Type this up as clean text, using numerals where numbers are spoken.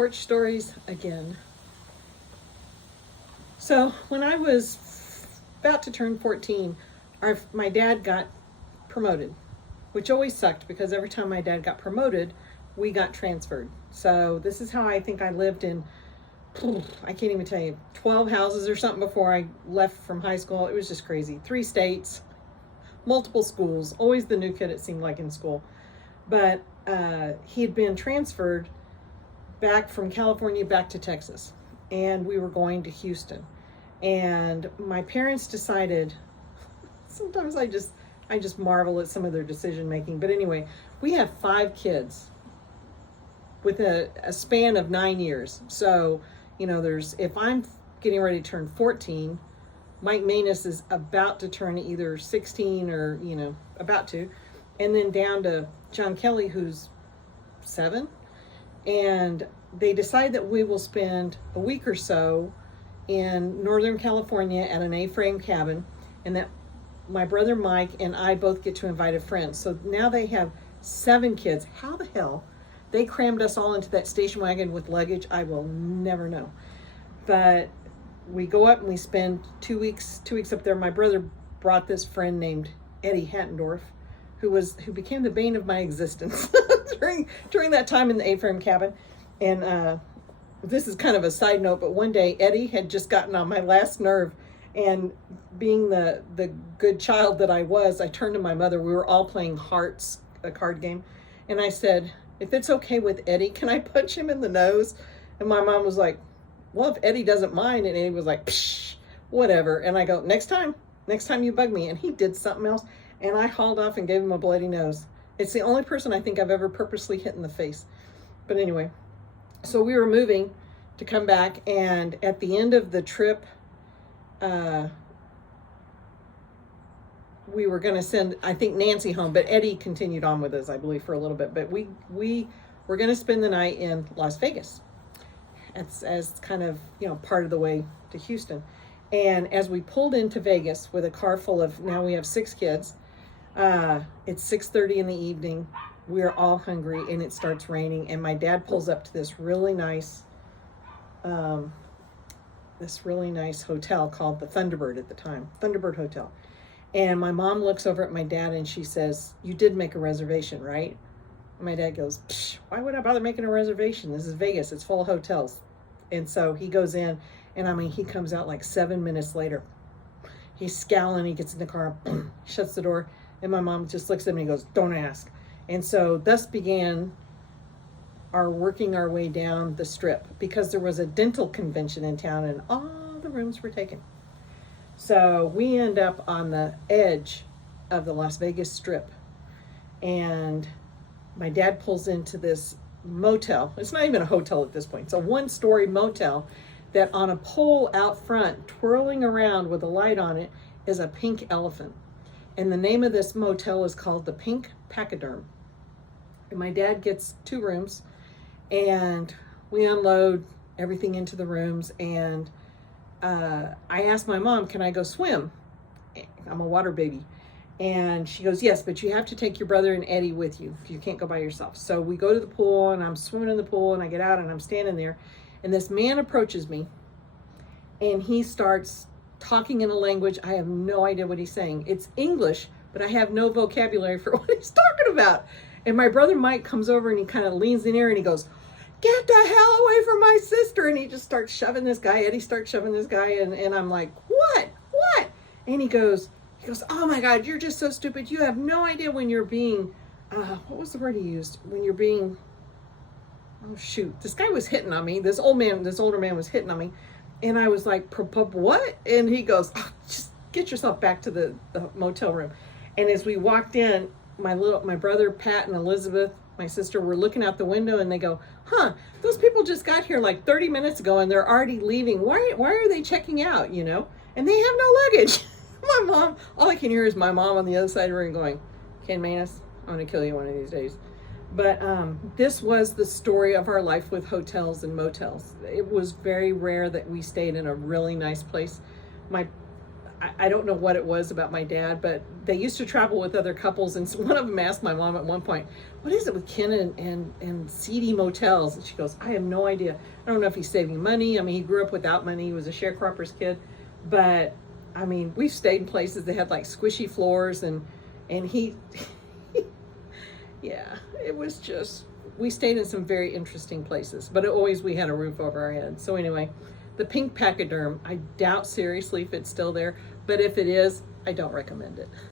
porch stories again. So when I was about to turn 14, my dad got promoted, which always sucked because every time my dad got promoted, we got transferred. So this is how I think I lived in, I can't even tell you, 12 houses or something before I left from high school. It was just crazy. 3 states, multiple schools, always the new kid it seemed like in school. But he had been transferred back from California back to Texas, and we were going to Houston. And my parents decided, sometimes I just marvel at some of their decision making. But anyway, we have 5 kids with a span of 9 years. So, you know, if I'm getting ready to turn 14, Mike Manus is about to turn either 16 or, you know, about to. And then down to John Kelly, who's 7. And they decide that we will spend a week or so in Northern California at an A-frame cabin, and that my brother Mike and I both get to invite a friend. So now they have 7 kids. How the hell they crammed us all into that station wagon with luggage, I will never know. But we go up and we spend 2 weeks up there. My brother brought this friend named Eddie Hattendorf, who became the bane of my existence during that time in the A-frame cabin. And this is kind of a side note, but one day Eddie had just gotten on my last nerve, and being the good child that I was, I turned to my mother. We were all playing Hearts, a card game, and I said, if it's okay with Eddie, can I punch him in the nose? And my mom was like, well, if Eddie doesn't mind. And Eddie was like, psh, whatever. And I go, next time you bug me. And he did something else, and I hauled off and gave him a bloody nose. It's the only person I think I've ever purposely hit in the face. But anyway, so we were moving to come back, and at the end of the trip, we were going to send, I think, Nancy home, but Eddie continued on with us, I believe, for a little bit. But we were going to spend the night in Las Vegas as kind of, you know, part of the way to Houston. And as we pulled into Vegas with a car full of, now we have 6 kids, it's 6:30 in the evening. We're all hungry, and it starts raining. And my dad pulls up to this really nice hotel called the Thunderbird at the time, Thunderbird Hotel. And my mom looks over at my dad and she says, you did make a reservation, right? And my dad goes, psh, why would I bother making a reservation? This is Vegas. It's full of hotels. And so he goes in, and I mean, he comes out like 7 minutes later. He's scowling. He gets in the car, shuts the door. And my mom just looks at me and goes, don't ask. And so thus began working our way down the strip, because there was a dental convention in town and all the rooms were taken. So we end up on the edge of the Las Vegas Strip, and my dad pulls into this motel. It's not even a hotel at this point. It's a 1-story motel that on a pole out front, twirling around with a light on it, is a pink elephant. And the name of this motel is called the Pink Pachyderm. And my dad gets 2 rooms, and we unload everything into the rooms, and I asked my mom, can I go swim? I'm a water baby. And she goes, yes, but you have to take your brother and Eddie with you. You can't go by yourself. So we go to the pool, and I'm swimming in the pool, and I get out, and I'm standing there, and this man approaches me, and he starts talking in a language I have no idea what he's saying. It's English, but I have no vocabulary for what he's talking about. And my brother Mike comes over, and he kind of leans in here, and he goes, get the hell away from my sister. And he just starts shoving this guy. Eddie starts shoving this guy. And I'm like, what? And he goes, oh my God, you're just so stupid. You have no idea when you're being, what was the word he used? When you're being, oh shoot. This guy was hitting on me. This older man was hitting on me. And I was like, what? And he goes, oh, just get yourself back to the motel room. And as we walked in, my brother, Pat, and Elizabeth, my sister, were looking out the window, and they go, those people just got here like 30 minutes ago, and they're already leaving. Why are they checking out, you know? And they have no luggage. My mom, all I can hear is my mom on the other side of the room going, Ken Manus, I'm going to kill you one of these days. But this was the story of our life with hotels and motels. It was very rare that we stayed in a really nice place. I don't know what it was about my dad, but they used to travel with other couples, and one of them asked my mom at one point, "What is it with Ken and seedy motels?" And she goes, "I have no idea. I don't know if he's saving money. I mean, he grew up without money. He was a sharecropper's kid, but I mean, we've stayed in places that had like squishy floors, and he, yeah, it was just, we stayed in some very interesting places, but always we had a roof over our heads. So anyway, the pink pachyderm, I doubt seriously if it's still there, but if it is, I don't recommend it.